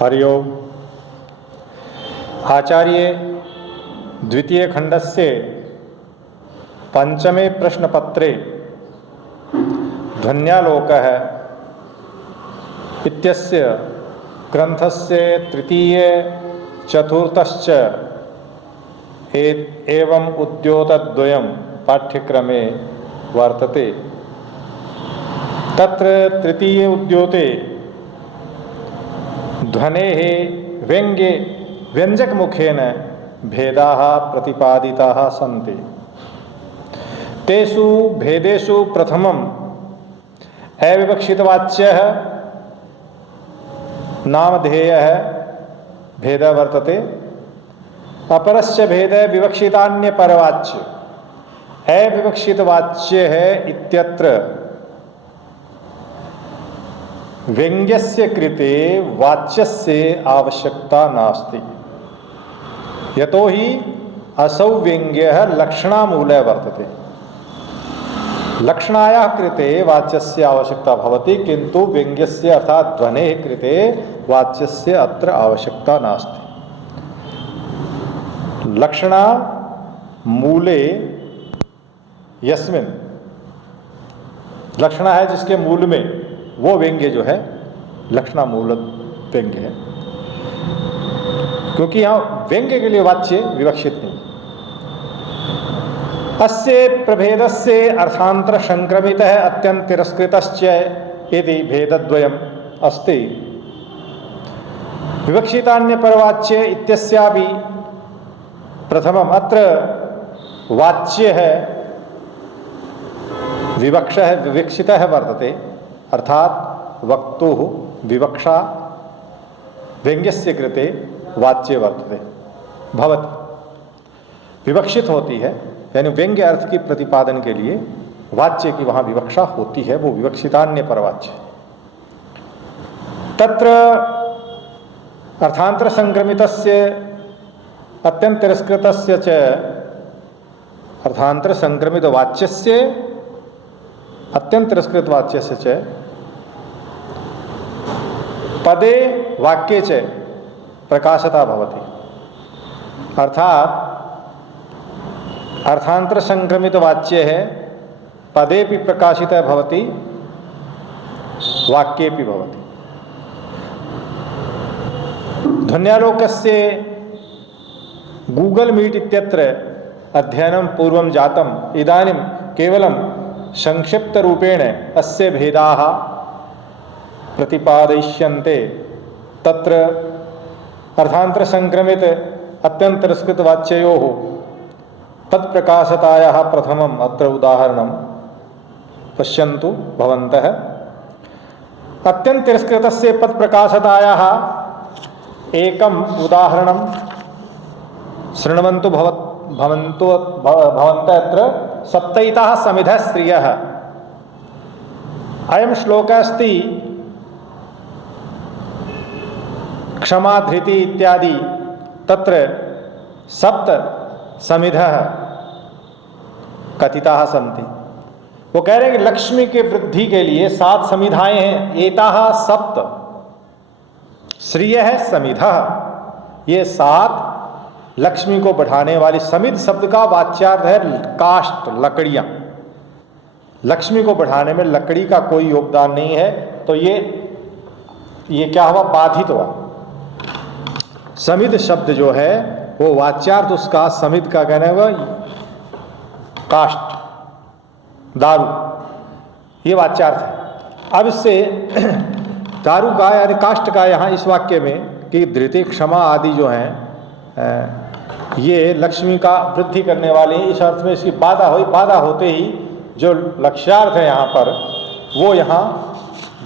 हरि ओम। आचार्य द्वितीय खंडस्य पंचमे प्रश्नपत्रे ध्वन्यालोकः इत्यस्य ग्रंथस्य तृतीय चतुर्थश्च एवं उद्योतद्वयं पाठ्यक्रमे वर्तते। तत्र तृतीय उद्योते ध्वनेः व्यंजकमुखेन भेदाः प्रतिपादिताः सन्ति। तेषु भेदेषु प्रथमम् अविवक्षितवाच्यः नामधेयः भेदः वर्तते। अपरस्य भेदः विवक्षितान्यपरवाच्य। अविवक्षितवाच्यः इत्यत्र व्यंग्यस्य कृते वाच्यस्य आवश्यकता नास्ति, यतो हि असौ व्यंग्यः लक्षणामूलः वर्तते। लक्षणायाः कृते वाच्यस्य आवश्यकता भवति, किन्तु व्यंग्यस्य अर्थात ध्वनेः कृते वाच्यस्य अत्र आवश्यकता नास्ति। लक्षणा मूले यस्मिन्, लक्षणा है जिसके मूल में, वो व्यंग्य जो है लक्षणा मूल व्यंग्य है, क्योंकि यहाँ व्यंग्य के लिए वाच्य विवक्षित नहीं। अस्य प्रभेदस्य अर्थांतर संक्रमितः अत्यंत तिरस्कृतश्च यदि भेदद्वयम् अस्ति। विवक्षितान्यपरवाच्य इत्यस्यापि प्रथमम् अत्र वाच्य है विवक्षः विवक्षितः वर्तते, अर्थात वक्तुः विवक्षा व्यंग्यस्य कृते वाच्य वर्तते भवति। विवक्षित होती है यानी व्यंग्य अर्थ की प्रतिपादन के लिए वाच्य की वहाँ विवक्षा होती है, वो विवक्षितान्य परवाच्य। तत्र अर्थांतर संक्रमितस्य अत्यंत तिरस्कृतस्य च अर्थांतर संक्रमित वाच्यस्य अत्यंत तिरस्कृत वाच्यस्य च पदे वाक्ये च प्रकाशता भवति। अर्थात अर्थांतर संक्रमित वाच्य है पदे भी प्रकाशितः भवति, वाक्ये भी भवति। ध्वन्यालोकस्य गूगल मीट इत्यत्र अध्ययनं पूर्वं जातम्। इदानीं केवलं संक्षिप्त रूपेण अस्य भेदाः प्रतिपादयिष्यन्ते। तत्र अर्थांतर संक्रमित अत्यंत तिरस्कृत वाच्ययोः तत्प्रकाशतायाः प्रथमम् अत्र उदाहरणं पश्यन्तु भवन्तः। अत्यंत तिरस्कृतस्य तत्प्रकाशतायाः एकम् उदाहरणं शृण्वन्तु भवन्तः। अत्र सप्तैताः समिधः स्त्रियः। अयं श्लोकः अस्ति क्षमा धृति इत्यादि, तत्र सप्त समिधः कथिताः सन्ति। वो कह रहे हैं कि लक्ष्मी के वृद्धि के लिए 7 समिधाएं हैं। एताः सप्त श्रियः समिधः, ये 7 लक्ष्मी को बढ़ाने वाली। समिध शब्द का वाच्यार्थ है काष्ठ, लकड़ियाँ। लक्ष्मी को बढ़ाने में लकड़ी का कोई योगदान नहीं है, तो ये क्या हुआ, बाधित हुआ। समिध शब्द जो है वो वाच्यार्थ उसका, समिध का कहना हुआ काष्ठ, दारू, ये वाच्यार्थ है। अब इससे दारू का यानी काष्ठ का यहाँ इस वाक्य में कि धृति क्षमा आदि जो हैं ये लक्ष्मी का वृद्धि करने वाले, इस अर्थ में इसकी बाधा हुई। बाधा होते ही जो लक्ष्यार्थ है यहाँ पर वो यहाँ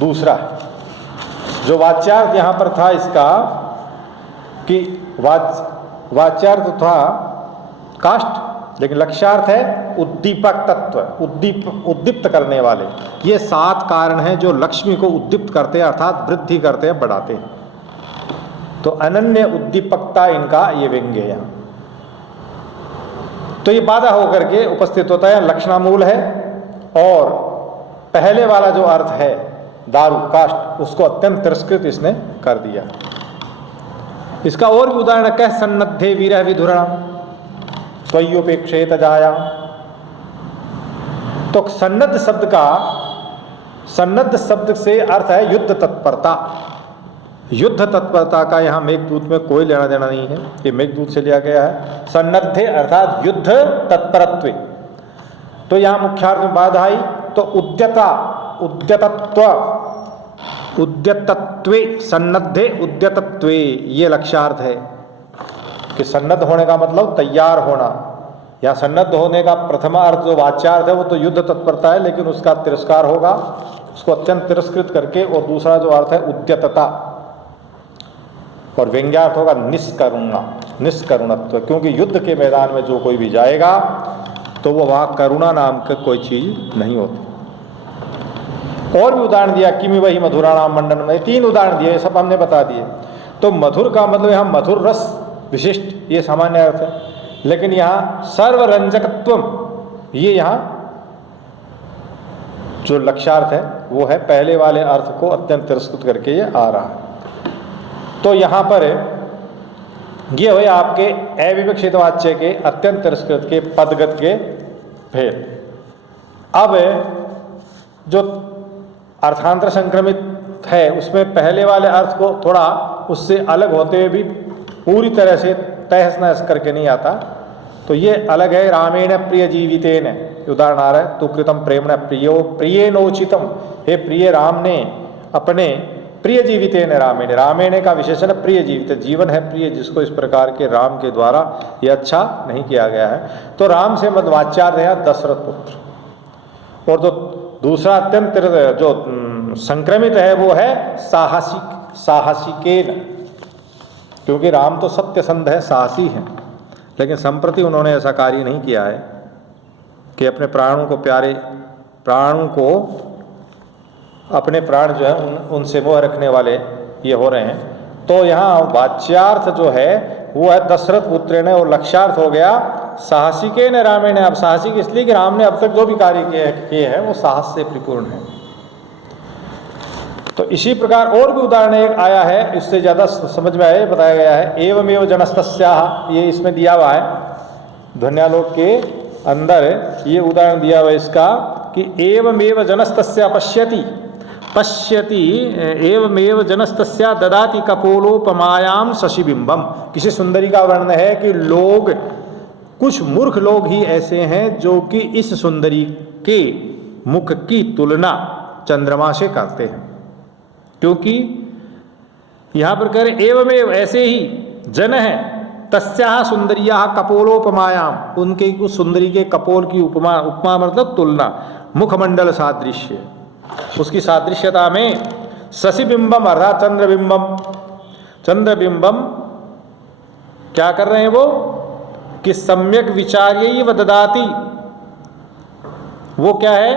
दूसरा है। जो वाच्यार्थ यहाँ पर था इसका कि वाच्यार्थ था काष्ठ, लेकिन लक्ष्यार्थ है उद्दीपक तत्व, उद्दीप्त करने वाले। ये 7 कारण हैं जो लक्ष्मी को उद्दीप्त करते हैं, अर्थात वृद्धि करते हैं, बढ़ाते हैं। तो अनन्य उद्दीपकता इनका ये व्यंग्य है यहाँ। तो ये बाधा होकर के उपस्थित होता है, लक्षणामूल है। और पहले वाला जो अर्थ है दारू काष्ठ, उसको अत्यंत तिरस्कृत इसने कर दिया। इसका और भी उदाहरण कह सन्नद्धे वीरः विधुराम त्वय्योपेक्षेत जाया। तो सन्नद्ध शब्द से अर्थ है युद्ध तत्परता। युद्ध तत्परता का यहाँ मेघदूत में कोई लेना देना नहीं है, ये मेघदूत से लिया गया है। सन्नद्धे अर्थात युद्ध तत्परत्वे। तो यहाँ मुख्यार्थ में बाधा आई, तो उद्यतत्वे सन्नद्धे उद्यतत्वे, ये लक्ष्यार्थ है कि सन्नद्ध होने का मतलब तैयार होना। या सन्नद्ध होने का प्रथमा अर्थ जो वाच्यार्थ है वो तो युद्ध तत्परता है, लेकिन उसका तिरस्कार होगा, उसको अत्यंत तिरस्कृत करके। और दूसरा जो अर्थ है उद्यतता, और व्यंग्यार्थ होगा निष्करुणत्व, क्योंकि युद्ध के मैदान में जो कोई भी जाएगा तो वो वहाँ करुणा नाम का कोई चीज नहीं होती। और भी उदाहरण दिया, किमि वही मधुराणाम मंडन में, 3 उदाहरण दिए, सब हमने बता दिए। तो मधुर का मतलब यहाँ मधुर रस विशिष्ट, ये सामान्य अर्थ है, लेकिन यहाँ सर्वरंजकत्वम, ये यहाँ जो लक्ष्यार्थ है वो है पहले वाले अर्थ को अत्यंत तिरस्कृत करके ये आ रहा है। तो यहाँ पर ये हुए आपके अविवक्षित वाच्य के अत्यंत तिरस्कृत के पदगत के भेद। अब जो अर्थांतर संक्रमित है उसमें पहले वाले अर्थ को थोड़ा उससे अलग होते हुए भी पूरी तरह से तहस नहस करके नहीं आता, तो ये अलग है। रामेण प्रिय जीवितेन, उदाहरण आ रहा है, तो कृतम प्रेमण प्रियो प्रियेनोचितम, हे प्रिय राम ने अपने प्रिय जीवितेन रामेण, रामेण का विशेषण प्रिय जीवित, जीवन है प्रिय जिसको इस प्रकार के राम के द्वारा ये अच्छा नहीं किया गया है। तो राम से मध्वाचार्य है दशरथ पुत्र। और जो दूसरा अत्यंत जो संक्रमित है वो है साहसिकेन, क्योंकि राम तो सत्यसंध है, साहसी हैं, लेकिन संप्रति उन्होंने ऐसा कार्य नहीं किया है कि अपने प्राणों को अपने प्राण जो है उनसे मोह रखने वाले ये हो रहे हैं। तो यहाँ वाच्यार्थ जो है वो है दशरथ पुत्र ने, और लक्ष्यार्थ हो गया साहसिके ने रामेण। अब साहसिक इसलिए कि राम ने अब तक जो भी कार्य किए हैं वो साहस से परिपूर्ण है। तो इसी प्रकार और भी उदाहरण एक आया है, इससे ज़्यादा समझ में आया, बताया गया है एवमेव जनस्तस्याः, ये इसमें दिया हुआ है ध्वन्यालोक के अंदर ये उदाहरण दिया हुआ है इसका कि एवमेव जनस्तस्या पश्यति एवमेव जनस्तस्या ददाति कपोलोपमायाम शशिबिंबम। किसी सुंदरी का वर्णन है कि लोग, कुछ मूर्ख लोग ही ऐसे हैं जो कि इस सुंदरी के मुख की तुलना चंद्रमा से करते हैं, क्योंकि यहाँ पर कह रहे एवमेव ऐसे ही जन है तस्याः सुंदरियाः कपोलोपमायाम, उनके उस सुंदरी के कपोल की उपमा मतलब तुलना, मुखमंडल सादृश्य, उसकी सादृश्यता में शशिबिंबम अर्थात चंद्रबिंबम क्या कर रहे हैं वो कि सम्यक विचार्य ददाति, वो क्या है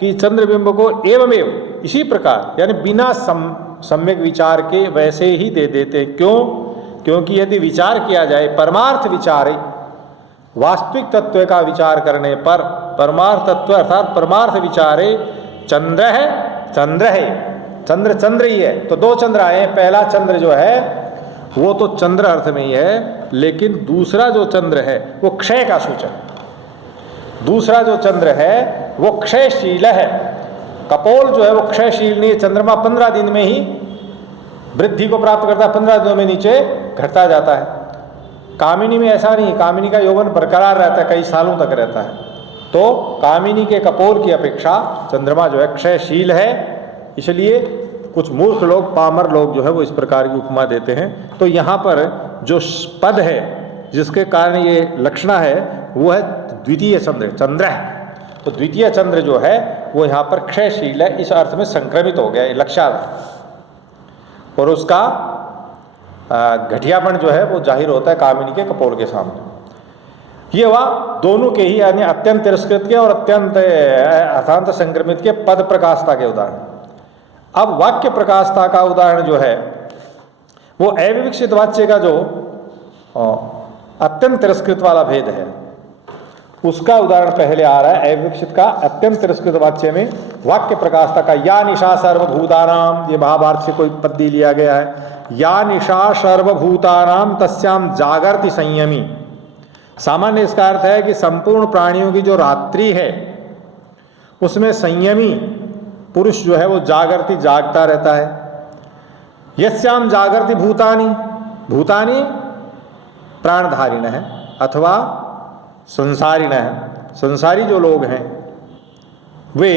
कि चंद्रबिंब को एवमेव इसी प्रकार यानी बिना सम्यक विचार के वैसे ही दे देते। क्यों? क्योंकि यदि विचार किया जाए, परमार्थ विचारे, वास्तविक तत्व का विचार करने पर परमार्थ तत्व अर्थात परमार्थ विचारे चंद्र है, चंद्र ही है। तो 2 चंद्र आए हैं, पहला चंद्र जो है वो तो चंद्र अर्थ में ही है, लेकिन दूसरा जो चंद्र है वो क्षय का सूचक। दूसरा जो चंद्र है वो क्षयशील है, कपोल जो है वो क्षयशील नहीं। चंद्रमा 15 दिन में ही वृद्धि को प्राप्त करता है, 15 दिनों में नीचे घटता जाता है। कामिनी में ऐसा नहीं, कामिनी का यौवन बरकरार रहता है, कई सालों तक रहता है। तो कामिनी के कपोल की अपेक्षा चंद्रमा जो है क्षयशील है, इसलिए कुछ मूर्ख लोग, पामर लोग जो है वो इस प्रकार की उपमा देते हैं। तो यहाँ पर जो पद है जिसके कारण ये लक्षणा है वो है द्वितीय चंद्र है। तो द्वितीय चंद्र जो है वो यहाँ पर क्षयशील है, इस अर्थ में संक्रमित हो गया है लक्ष्यार्थ, और उसका घटियापन जो है वो जाहिर होता है कामिनी के कपोल के सामने। ये हुआ दोनों के ही यानी अत्यंत तिरस्कृत के और अत्यंत अर्थांत संक्रमित के पद प्रकाशता के उदाहरण। अब वाक्य प्रकाशता का उदाहरण जो है वो अविवक्षित वाच्य का जो अत्यंत तिरस्कृत वाला भेद है उसका उदाहरण पहले आ रहा है अविवक्षित का अत्यंत तिरस्कृत वाच्य में वाक्य प्रकाशता का। या निशा सर्वभूतानाम, ये महाभारत से कोई पद्य लिया गया है। या निशा सर्वभूतानाम तस्याम जागर्ति संयमी। सामान्य इसका अर्थ है कि संपूर्ण प्राणियों की जो रात्रि है उसमें संयमी पुरुष जो है वो जागृति जागता रहता है। यस्याम जागृति भूतानि, भूतानि प्राणधारिण है अथवा संसारिण है। संसारी जो लोग हैं वे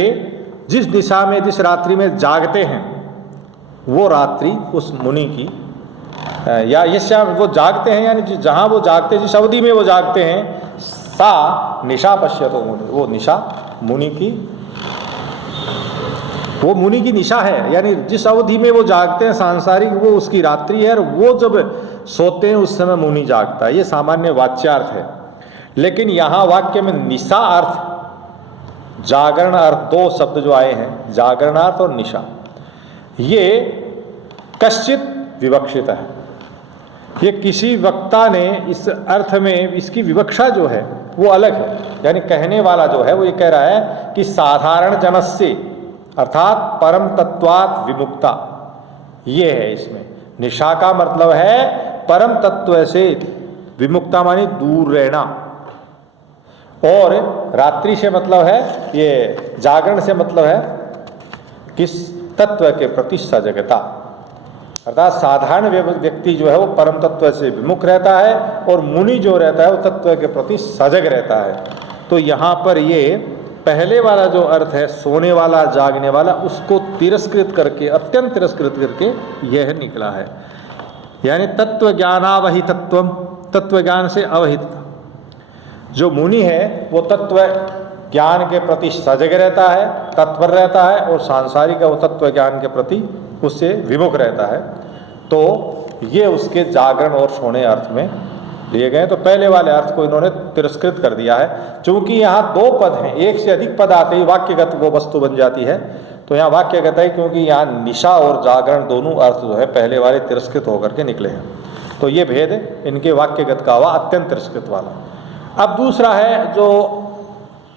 जिस दिशा में जिस रात्रि में जागते हैं वो रात्रि उस मुनि की, या यस्याम वो जागते हैं यानी जहाँ वो जागते हैं जिस अवधि में वो जागते हैं, सा निशा पश्यतो मुनि, वो निशा मुनि की, वो मुनि की निशा है। यानी जिस अवधि में वो जागते हैं सांसारिक वो उसकी रात्रि है, और वो जब सोते हैं उस समय मुनि जागता है। ये सामान्य वाच्यार्थ है। लेकिन यहाँ वाक्य में निशा अर्थ, जागरण अर्थ, दो शब्द जो आए हैं जागरणार्थ और निशा, ये कश्चित विवक्षित है। ये किसी वक्ता ने इस अर्थ में इसकी विवक्षा जो है वो अलग है। यानी कहने वाला जो है वो ये कह रहा है कि साधारण जनस्य अर्थात परम तत्वात् विमुक्ता, ये है इसमें। निशा का मतलब है परम तत्व से विमुक्ता मानी दूर रहना, और रात्रि से मतलब है, ये जागरण से मतलब है किस तत्व के प्रति सजगता। अर्थात साधारण व्यक्ति जो है वो परम तत्व से विमुख रहता है, और मुनि जो रहता है वो तत्व के प्रति सजग रहता है। तो यहाँ पर ये पहले वाला जो अर्थ है सोने वाला जागने वाला, उसको तिरस्कृत करके, अत्यंत तिरस्कृत करके यह निकला है। यानी तत्व ज्ञानावहितत्वम, तत्व ज्ञान से अवहित। जो मुनि है वो तत्व ज्ञान के प्रति सजग रहता है, तत्पर रहता है, और सांसारिक वो तत्व ज्ञान के प्रति उससे विमुख रहता है। तो ये उसके जागरण और सोने अर्थ में लिए गए। तो पहले वाले अर्थ को इन्होंने तिरस्कृत कर दिया है। चूंकि यहाँ दो पद हैं, एक से अधिक पद आते ही वाक्यगत वो वस्तु बन जाती है, तो यहाँ वाक्यगत है क्योंकि यहाँ निशा और जागरण दोनों अर्थ जो है पहले वाले तिरस्कृत होकर के निकले हैं। तो ये भेद इनके वाक्यगत का हुआ, अत्यंत तिरस्कृत वाला। अब दूसरा है जो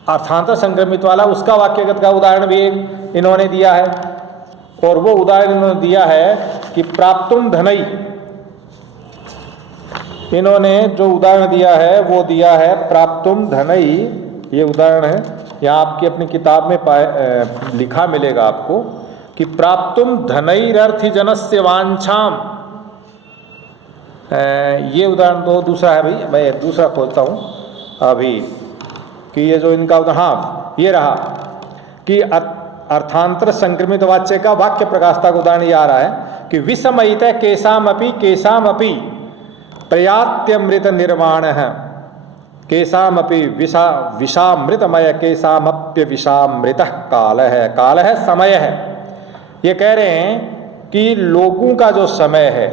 अर्थांतर संक्रमित वाला, उसका वाक्यगत का उदाहरण भी एक इन्होंने दिया है, और वो उदाहरण इन्होंने दिया है कि प्राप्तुम धनई। इन्होंने जो उदाहरण दिया है वो दिया है प्राप्तुम धनई, ये उदाहरण है। यहाँ आपकी अपनी किताब में लिखा मिलेगा आपको कि प्राप्तुम धनैरर्थि जनस्य वांछाम। ये उदाहरण तो दूसरा है भाई, मैं दूसरा खोजता हूँ अभी कि ये जो इनका उदाहरण, हाँ ये रहा कि अर्थांतर संक्रमित वाच्य का वाक्य प्रकाशता का उदाहरण ये आ रहा है कि विषमयित केशामपि प्रयात्यमृत निर्माण है, केशामपि विषामृतमय केशामप्य विषामृत काल है, काल है समय है। ये कह रहे हैं कि लोगों का जो समय है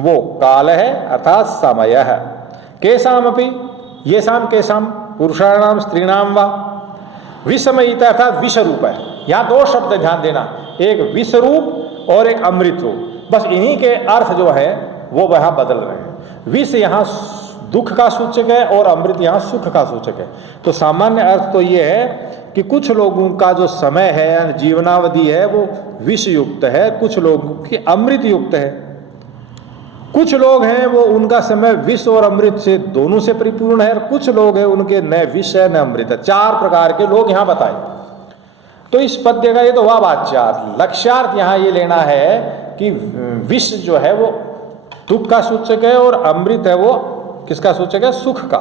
वो काल है अर्थात समय है। केशामपि, ये शाम केशाम पुरुषाणाम स्त्रीणाम वा, विषमयिता अर्थात विष रूप है। यहाँ दो शब्द ध्यान देना, एक विष रूप और एक अमृत रूप, बस इन्हीं के अर्थ जो है वो वहाँ बदल रहे हैं। विष यहाँ दुख का सूचक है और अमृत यहाँ सुख का सूचक है। तो सामान्य अर्थ तो ये है कि कुछ लोगों का जो समय है जीवनावधि है वो विष युक्त है, कुछ लोगों की अमृत युक्त है। कुछ लोग हैं वो उनका समय विष और अमृत से दोनों से परिपूर्ण है, और कुछ लोग हैं उनके न विष है न अमृत है। चार प्रकार के लोग यहाँ बताए। तो इस पद्य का ये तो हुआ वाच्यार्थ। लक्ष्यार्थ यहाँ ये लेना है कि विष जो है वो दुख का सूचक है और अमृत है वो किसका सूचक है, सुख का।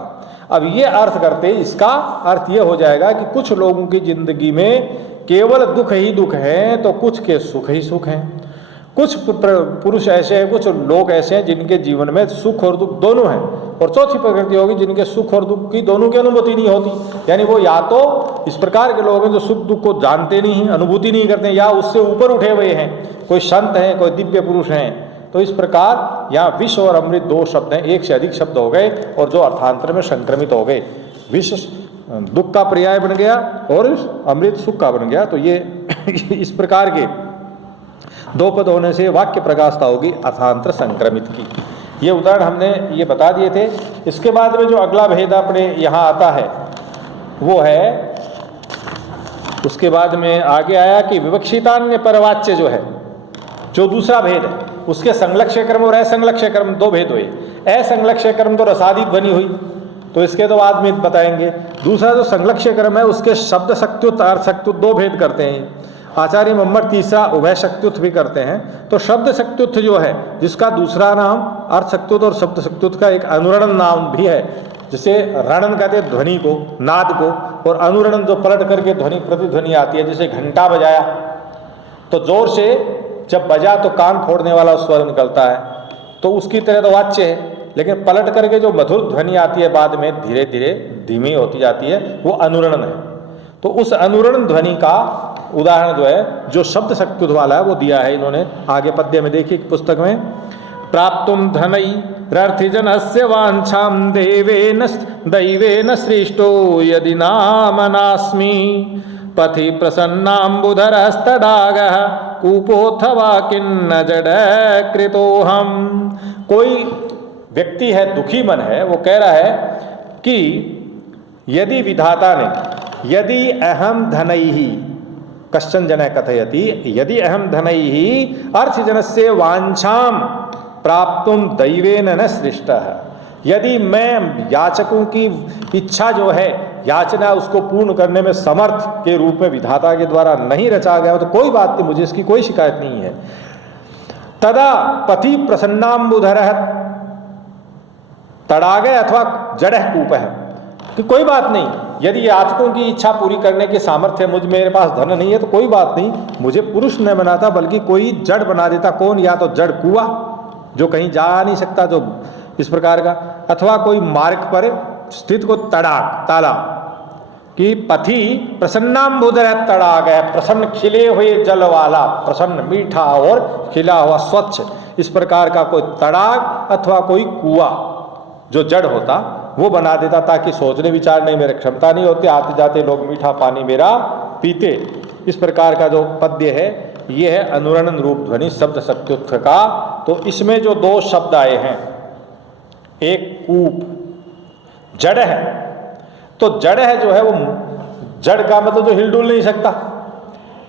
अब ये अर्थ करते इसका अर्थ ये हो जाएगा कि कुछ लोगों की जिंदगी में केवल दुख ही दुख है, तो कुछ के सुख ही सुख हैं। कुछ पुरुष ऐसे हैं, कुछ लोग ऐसे हैं जिनके जीवन में सुख और दुख दोनों हैं, और चौथी प्रकृति होगी जिनके सुख और दुख की दोनों की अनुभूति नहीं होती। यानी वो या तो इस प्रकार के लोग हैं जो सुख दुख को जानते नहीं हैं, अनुभूति नहीं करते हैं, या उससे ऊपर उठे हुए हैं, कोई संत हैं, कोई दिव्य पुरुष हैं। तो इस प्रकार यहाँ विष और अमृत दो शब्द हैं, एक से अधिक शब्द हो गए और जो अर्थांतर में संक्रमित हो गए। विष दुख का पर्याय बन गया और अमृत सुख का बन गया। तो ये इस प्रकार के दो पद होने से वाक्य प्रकाशता होगी अर्थांतर संक्रमित की। ये उदाहरण हमने ये बता दिए थे। इसके बाद में जो अगला भेद अपने यहाँ आता है वो है, उसके बाद में आगे आया कि विवक्षितान्य परवाच्य जो है, जो दूसरा भेद है, उसके संलक्ष्य क्रम और असंलक्ष्य क्रम दो भेद हुए। असंलक्ष्य क्रम तो रसादी ध्वनि हुई, तो इसके तो बाद में बताएंगे। दूसरा जो संलक्ष्य क्रम है उसके शब्द शक्त्युत अर्थ शक्त्युत दो भेद करते हैं आचार्य मम्मट, तीसरा उभय शक्त्युत भी करते हैं। तो शब्द शक्त्युत जो है, जिसका दूसरा नाम अर्थ शक्त्युत और शब्द शक्त्युत का एक अनुरणन नाम भी है, जिसे रणन कहते हैं ध्वनि को, नाद को, और अनुरणन जो पलट करके ध्वनि प्रतिध्वनि आती है। जैसे घंटा बजाया तो जोर से जब बजा तो कान फोड़ने वाला स्वर निकलता है, तो उसकी तरह तो वाच्य है, लेकिन पलट करके जो मधुर ध्वनि आती है बाद में धीरे धीरे धीमी होती जाती है, वो अनुरणन है। तो उस अनुरणन ध्वनि का उदाहरण जो है, जो शब्द शक्त्युत वाला है, वो दिया है इन्होंने आगे पद्य में। देखिए पुस्तक में, प्राप्तुम धनई रर्थिजनस्य वांछाम देवेन दैवेन सृष्टो यदि नामनास्मि पथि प्रसन्नाम्बुधरस्तडागः कूपोऽथवा किन्न जड कृतोऽहम्। कोई व्यक्ति है, दुखी मन है, वो कह रहा है कि यदि विधाता ने, यदि अहम धनैहि, कश्चन जनः कथयति, यदि अहम धनैहि अर्थजनस्य वांछाम प्राप्तुम दैवेन न सृष्टः, यदि मैं याचकों की इच्छा जो है, याचना उसको पूर्ण करने में समर्थ के रूप में विधाता के द्वारा नहीं रचा गया, तो कोई बात नहीं, मुझे इसकी कोई शिकायत नहीं है। तदा पथि प्रसन्नाम्बुधरः तड़ागे अथवा जड़ह कूप है, कि कोई बात नहीं, यदि याचकों की इच्छा पूरी करने के सामर्थ्य है, मेरे पास धन नहीं है, तो कोई बात नहीं, मुझे पुरुष न बनाता बल्कि कोई जड़ बना देता। कौन? या तो जड़ कुआं जो कहीं जा नहीं सकता, जो इस प्रकार का, अथवा कोई मार्ग पर स्थित को तड़ाग, ताला, कि पथि प्रसन्नाम्बुधर तड़ाग है, प्रसन्न खिले हुए जल वाला, प्रसन्न मीठा और खिला हुआ स्वच्छ, इस प्रकार का कोई तड़ाग अथवा कोई कुआं जो जड़ होता, वो बना देता, ताकि सोचने विचारने मेरी क्षमता नहीं होती, आते जाते लोग मीठा पानी मेरा पीते। इस प्रकार का जो पद्य है, ये है अनुरणन रूप ध्वनि शब्द शक्त्युत का। तो इसमें जो दो शब्द आए हैं, एक कूप, जड़ है, तो जड़ है जो है वो जड़ का मतलब जो हिलडुल नहीं सकता,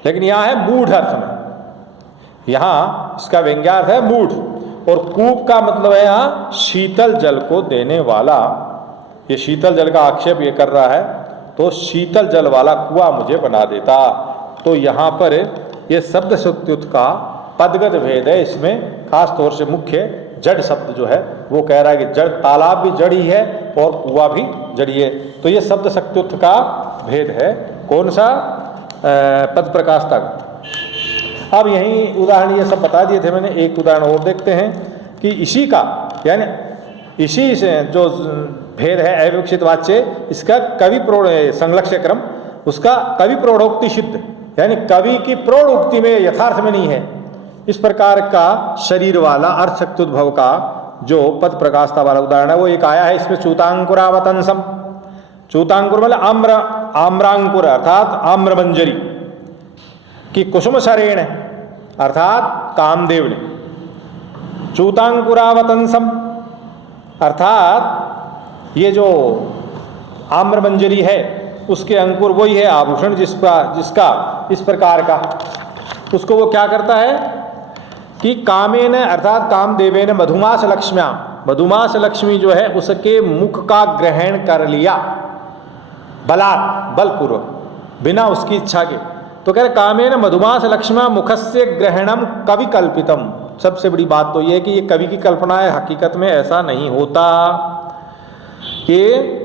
लेकिन यहाँ है मूढ़ अर्थ में, यहाँ इसका व्यंग्यार्थ है मूढ़, और कूप का मतलब है यहाँ शीतल जल को देने वाला। ये शीतल जल का आक्षेप ये कर रहा है, तो शीतल जल वाला कुआं मुझे बना देता। तो यहाँ पर ये शब्द शक्त्युत का पदगत भेद है, इसमें खास तौर से मुख्य जड़ शब्द जो है वो कह रहा है कि जड़, तालाब भी जड़ ही है और कुआं भी जड़ी है। तो ये शब्द शक्त्युत का भेद है। कौन सा? पद प्रकाश तक। अब यही उदाहरण ये सब बता दिए थे मैंने, एक उदाहरण और देखते हैं कि इसी का, यानी इसी से जो भेद है अविवक्षित वाच्य, इसका कवि प्रौढ़ संलक्ष्य क्रम, उसका कवि प्रौढ़ोक्ति सिद्ध, यानी कवि की प्रौढ़ उक्ति में, यथार्थ में नहीं है। इस प्रकार का शरीर वाला अर्थ शक्त्युद्भव का जो पद प्रकाशता वाला उदाहरण है, वो एक आया है इसमें, चूतांकुरावतंसम। चूतांकुर मतलब आम्र, आम्रांकुर अर्थात आम्रमंजरी कि कुसुम सरेण अर्थात कामदेव ने, चूतांकुरावतंसम अर्थात ये जो आम्रमंजरी है उसके अंकुर वही है आभूषण, जिसका इस प्रकार का, उसको वो क्या करता है कि कामेन अर्थात कामदेवेन मधुमास लक्ष्म्या, मधुमास लक्ष्मी जो है उसके मुख का ग्रहण कर लिया, बलपूर्वक, बिना उसकी इच्छा के। तो कह रहे कामेन मधुमास लक्ष्म्या मुखस्य ग्रहणम कवि कल्पितम। सबसे बड़ी बात तो यह है कि ये कवि की कल्पना है, हकीकत में ऐसा नहीं होता। कि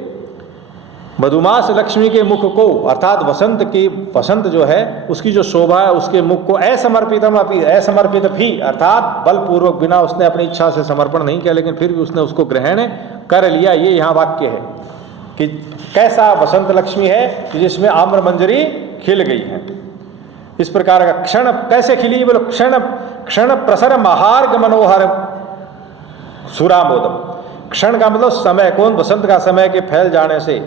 मधुमास लक्ष्मी के मुख को अर्थात वसंत की, वसंत जो है उसकी जो शोभा है उसके मुख को असमर्पितम अपि, असमर्पित भी अर्थात बलपूर्वक, बिना उसने अपनी इच्छा से समर्पण नहीं किया, लेकिन फिर भी उसने उसको ग्रहण कर लिया। ये यहाँ वाक्य है कि कैसा वसंत लक्ष्मी है जिसमें आम्रमंजरी खिल गई है। इस प्रकार का क्षण कैसे खिली, बोलो क्षण क्षण प्रसर महार्ग मनोहर सुरामोदम। क्षण का मतलब समय, कौन? वसंत का समय के फैल जाने से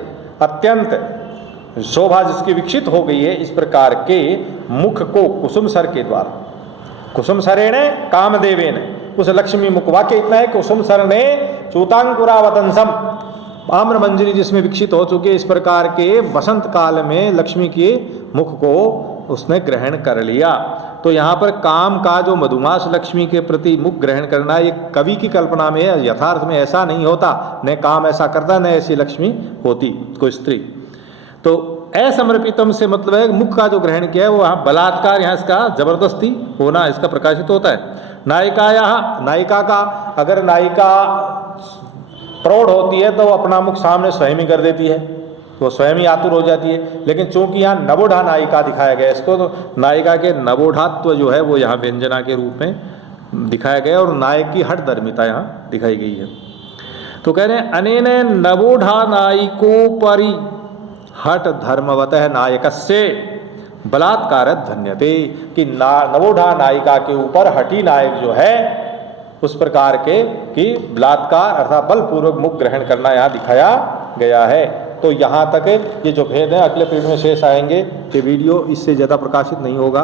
अत्यंत शोभा जिसकी विकसित हो गई है, इस प्रकार के मुख को कुसुम सर के द्वारा, कुसुम सरेण कामदेवेन, उस लक्ष्मी मुख, वाक्य इतना है कुसुम सर ने चूतांकुरावतंसम आम्रमंजरी जिसमें विकसित हो चुके, इस प्रकार के वसंत काल में लक्ष्मी के मुख को उसने ग्रहण कर लिया। तो यहाँ पर काम का जो मधुमास लक्ष्मी के प्रति मुख ग्रहण करना, ये कवि की कल्पना में है, यथार्थ में ऐसा नहीं होता। न काम ऐसा करता, न ऐसी लक्ष्मी होती कोई स्त्री। तो असमर्पितम से मतलब है मुख का जो ग्रहण किया है वो यहाँ बलात्कार, यहाँ इसका जबरदस्ती होना इसका प्रकाशित होता है। नायिका का, अगर नायिका प्रौढ़ होती है तो वो अपना मुख सामने स्वयं ही कर देती है, वो स्वयं ही आतुर हो जाती है। लेकिन चूंकि यहाँ नवोढ़ा नायिका दिखाया गया इसको, तो नायिका के नवोढ़ात्व जो है वो यहाँ व्यंजना के रूप में दिखाया गया और नायक की हठ धर्मिता यहाँ दिखाई गई है। तो कह रहे हैं अनेन नवोढ़ा नायिको परि हठ धर्मवतः नायकस्य बलात्कार धन्यते, कि नवोढ़ा नायिका के ऊपर हठी नायक जो है उस प्रकार के कि बलात्कार अर्थात बलपूर्वक मुख ग्रहण करना यहाँ दिखाया गया है। तो यहाँ तक ये जो भेद है अगले पीरियड में शेष आएंगे। ये वीडियो इससे ज़्यादा प्रकाशित नहीं होगा।